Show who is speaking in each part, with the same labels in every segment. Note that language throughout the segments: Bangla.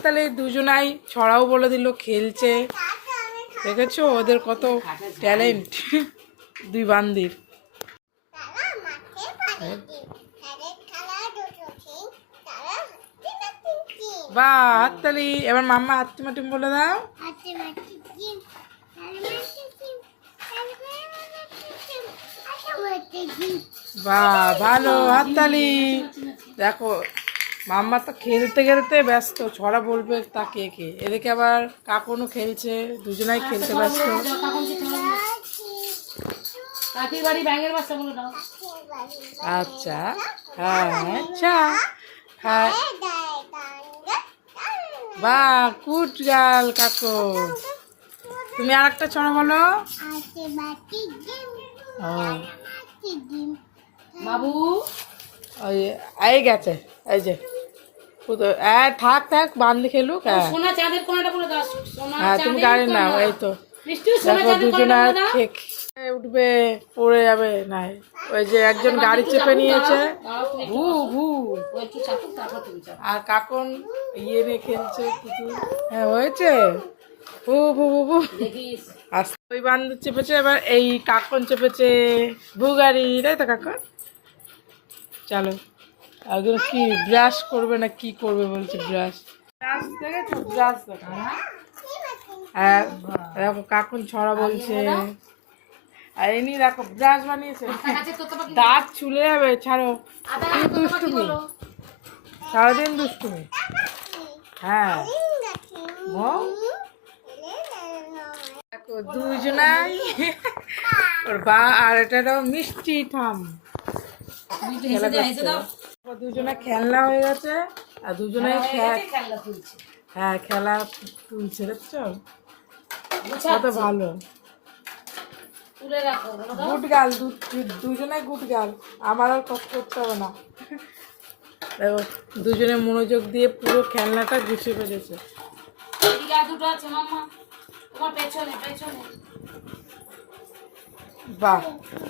Speaker 1: হাততালি দুজনাই ছড়াও বলে দিল, খেলছে। দেখেছ? ওদের কত ট্যালেন্ট। দুই বান্দির। বা, হাততালি। এবার মাম্মা হাত্তি মাটিম বলে দাও। বা, ভালো হাততালি। দেখো মাম্মা তো খেলতে খেলতে ব্যস্ত ছড়া বলবে তা কে কে? এদিকে আবার কাকনও খেলছে দুজনাই খেলতে ব্যস্ত।
Speaker 2: বাড়ি ব্যাঙের বাচ্চা বলে দাও।
Speaker 1: আচ্ছা হ্যাঁ আচ্ছা। হ্যাঁ বা কুট গাল কাকু। তুমি আর একটা ছড়া বলো। ও,
Speaker 2: বাবু
Speaker 1: ওই এই গেছে এই যে। এ, থাক থাক খেলুক হ্যাঁ।
Speaker 2: সোনা চাঁদের কোনাটা বলে দাও সোনা
Speaker 1: হ্যাঁ তুমি গাড়ি নাও
Speaker 2: কোনা।
Speaker 1: এই তো। দেখো দুজনে আর উঠবে পড়ে যাবে নাই। ওই যে একজন গাড়ি চেপে নিয়েছে। আর কাকন ইয়ে নিয়ে খেলছে পুতুল হ্যাঁ হয়েছে? ভু ভু ভু ভু। আর ওই বান্ধব চেপেছে এবার এই কাকন চেপেছে ভু গাড়ি তাই তো কাকন? চলো। একজন কি ব্রাশ করবে না কি করবে বলছে ব্রাশ ব্রাশ দেখেছ ব্রাশ দেখো হ্যাঁ? কাকুন ছড়া বলছে। আর এনি দেখো ব্রাশ বানিয়েছে। দাঁত চুলে যাবে ছাড়ো। দুষ্টুমি। সারাদিন দুষ্টুমি। হ্যাঁ। দেখো দুজনাই। ওর বা আর এটা মিষ্টি থাম খেলা দুজনে খেলনা হয়ে গেছে আর দুজনে খে-
Speaker 2: খেলা তুলছে।
Speaker 1: হ্যাঁ খেলা তুলছে দেখছ? কত ভালো। গুড গার্ল দুজনে গুড গার্ল আমার আর কষ্ট করতে হবে না। দুজনে মনোযোগ দিয়ে পুরো খেলনাটা গুছিয়ে ফেলেছে। বাহ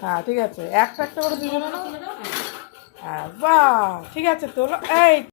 Speaker 1: হ্যাঁ ঠিক আছে। একটা একটা করে দুজনে বাহ ঠিক আছে তোলো এই